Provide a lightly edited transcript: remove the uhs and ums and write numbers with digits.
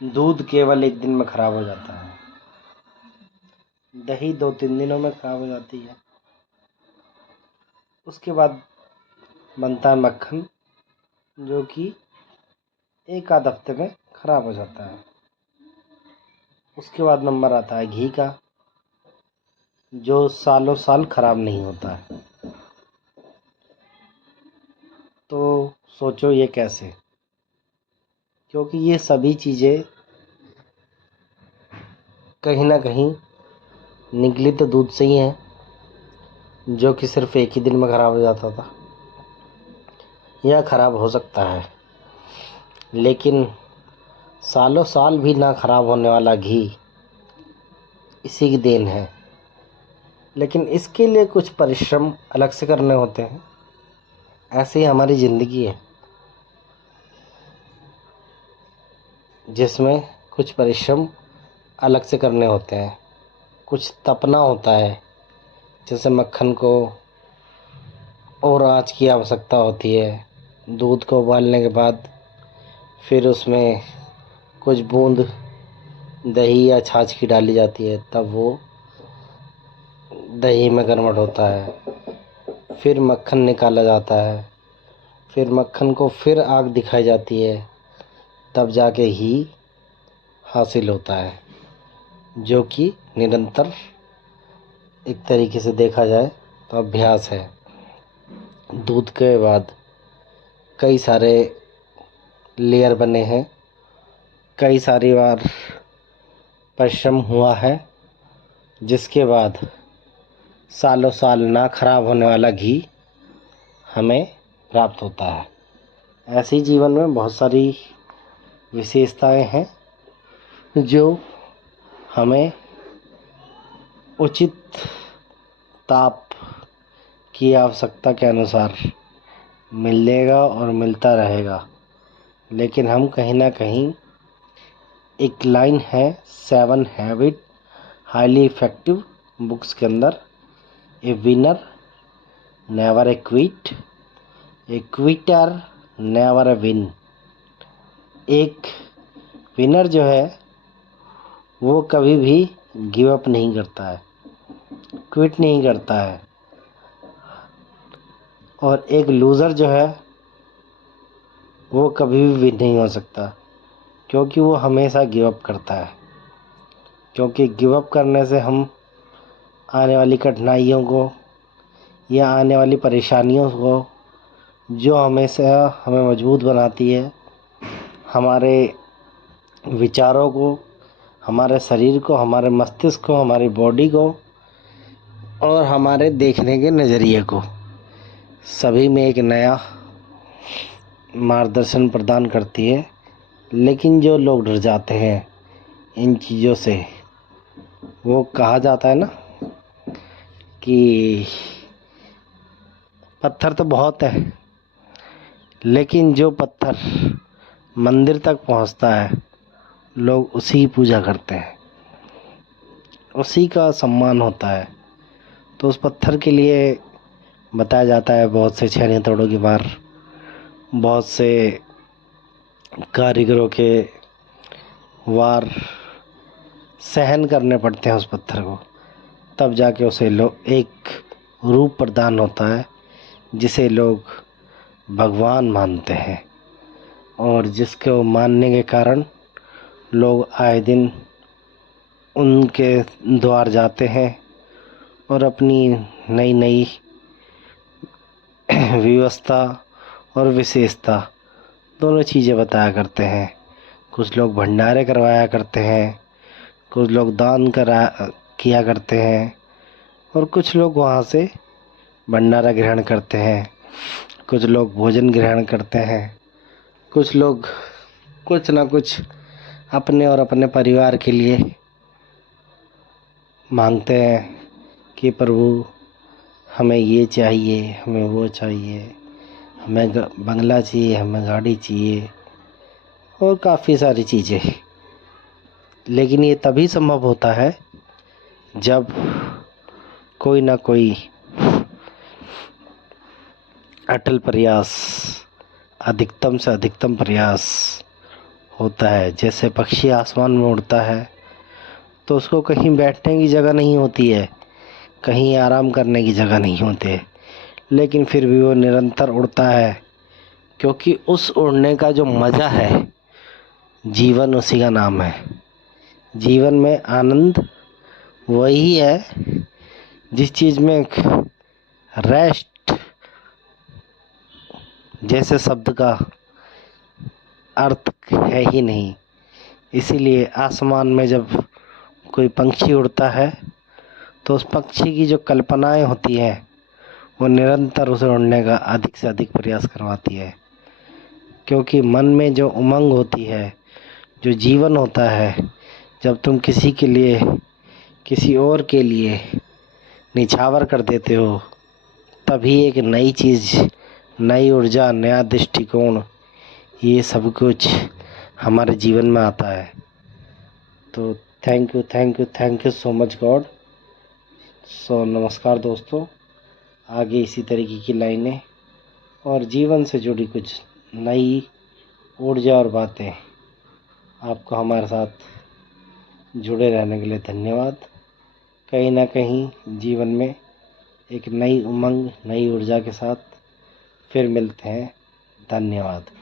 دودھ کیول ایک دن میں خراب ہو جاتا ہے، دہی 2-3 دنوں میں خراب ہو جاتی ہے، اس کے بعد بنتا ہے مکھن جو کہ ایک آدھ ہفتے میں خراب ہو جاتا ہے۔ اس کے بعد نمبر آتا ہے گھی کا، جو سالوں سال خراب نہیں ہوتا ہے۔ تو سوچو یہ کیسے؟ کیونکہ یہ سبھی چیزیں کہیں نہ کہیں نکلی تو دودھ سے ہی ہیں، جو کہ صرف ایک ہی دن میں خراب ہو جاتا تھا یا خراب ہو سکتا ہے، لیکن سالوں سال بھی نہ خراب ہونے والا گھی اسی کی دین ہے۔ لیکن اس کے لیے کچھ پریشرم الگ سے کرنے ہوتے ہیں، ایسے ہی ہماری زندگی ہے جس میں کچھ پریشرم الگ سے کرنے ہوتے ہیں، کچھ تپنا ہوتا ہے، جیسے مکھن کو اور آنچ کی آوشکتا ہوتی ہے۔ دودھ کو ابالنے کے بعد پھر اس میں کچھ بوند دہی یا چھاچھ کی ڈالی جاتی ہے، تب وہ دہی میں کنورٹ ہوتا ہے، پھر مکھن نکالا جاتا ہے، پھر مکھن کو پھر آگ دکھائی جاتی ہے، تب جا کے ہی حاصل ہوتا ہے، جو کہ نرنتر ایک طریقے سے دیکھا جائے تو ابھیاس ہے۔ دودھ کے بعد کئی سارے لیئر بنے ہیں، کئی ساری بار پریشرم ہوا ہے، جس کے بعد سالوں سال نہ خراب ہونے والا گھی ہمیں پراپت ہوتا ہے۔ ایسے ہی جیون میں بہت ساری وشیشتائیں ہیں جو ہمیں اچت تاپ کی آوشکتا کے انوسار ملے گا اور ملتا رہے گا، لیکن ہم کہیں نہ کہیں ایک لائن ہے 7 ہیبٹ ہائیلی افیکٹو بکس کے اندر، a winner never a quit, a quitter never a win. ایک ونر جو ہے وہ کبھی بھی گیو اپ نہیں کرتا ہے، کوئٹ نہیں کرتا ہے، اور ایک لوزر جو ہے وہ کبھی بھی نہیں ہو سکتا، کیونکہ وہ ہمیشہ گیو اپ کرتا ہے۔ کیونکہ گیو اپ کرنے سے ہم آنے والی کٹھنائیوں کو یا آنے والی پریشانیوں کو، جو ہمیشہ ہمیں مضبوط بناتی ہے، ہمارے وچاروں کو، ہمارے شریر کو، ہمارے مستشک کو، ہماری باڈی کو اور ہمارے دیکھنے کے نظریے کو، سبھی میں ایک نیا مارگدرشن پردان کرتی ہے۔ لیکن جو لوگ ڈر جاتے ہیں ان چیزوں سے، وہ کہا جاتا ہے نا کہ پتھر تو بہت ہے، لیکن جو پتھر مندر تک پہنچتا ہے لوگ اسی کی پوجا کرتے ہیں، اسی کا سمان ہوتا ہے۔ تو اس پتھر کے لیے بتایا جاتا ہے بہت سے چھینی توڑوں کی بار، بہت سے کاریگروں کے وار سہن کرنے پڑتے ہیں اس پتھر کو، تب جا کے اسے ایک روپ پردان ہوتا ہے جسے لوگ بھگوان مانتے ہیں، اور جس کو ماننے کے کارن لوگ آئے دن ان کے دوار جاتے ہیں اور اپنی نئی نئی ویوستھا اور وشیشتا دونوں چیزیں بتایا کرتے ہیں۔ کچھ لوگ بھنڈارے کروایا کرتے ہیں، کچھ لوگ دان کیا کرتے ہیں، اور کچھ لوگ وہاں سے بھنڈارا گرہن کرتے ہیں، کچھ لوگ بھوجن گرہن کرتے ہیں، کچھ لوگ کچھ نہ کچھ اپنے اور اپنے پریوار کے لیے مانگتے ہیں کہ پربھو ہمیں یہ چاہیے، ہمیں وہ چاہیے، ہمیں بنگلہ چاہیے، ہمیں گاڑی چاہیے، اور کافی ساری چیزیں۔ لیکن یہ تبھی سمبھو ہوتا ہے جب کوئی نہ کوئی اٹل پریاس، ادھکتم سے ادھکتم پریاس ہوتا ہے. جیسے پکشی آسمان میں اڑتا ہے تو اس کو کہیں بیٹھنے کی جگہ نہیں ہوتی ہے، کہیں آرام کرنے کی جگہ نہیں ہوتی ہے، لیکن پھر بھی وہ نرنتر اڑتا ہے، کیونکہ اس اڑنے کا جو مزہ ہے، جیون اسی کا نام ہے. جیون میں آنند وہی ہے جس چیز میں ریسٹ جیسے شبد کا ارتھ ہے ہی نہیں. اسی لیے آسمان میں جب کوئی پنچھی اڑتا ہے تو اس پنچھی کی جو کلپنائیں ہوتی ہیں وہ نرنتر اسے اڑنے کا ادھک سے ادھک پریاس کرواتی ہے، کیونکہ من میں جو امنگ ہوتی ہے، جو جیون ہوتا ہے، جب تم کسی کے لیے، کسی اور کے لیے نچھاور کر دیتے ہو، تبھی ایک نئی چیز، نئی ارجا، نیا دشٹیکون، یہ سب کچھ ہمارے جیون میں آتا ہے. تو thank you so much God. So نمسکار دوستو. آگے اسی طریقے کی لائنیں اور جیون سے جڑی کچھ نئی ارجا اور باتیں آپ کو ہمارے ساتھ جڑے رہنے کے لیے دھنیہ واد. کہیں نہ کہیں جیون میں ایک نئی امنگ، نئی ارجا کے ساتھ پھر ملتے ہیں. دھنیہ واد.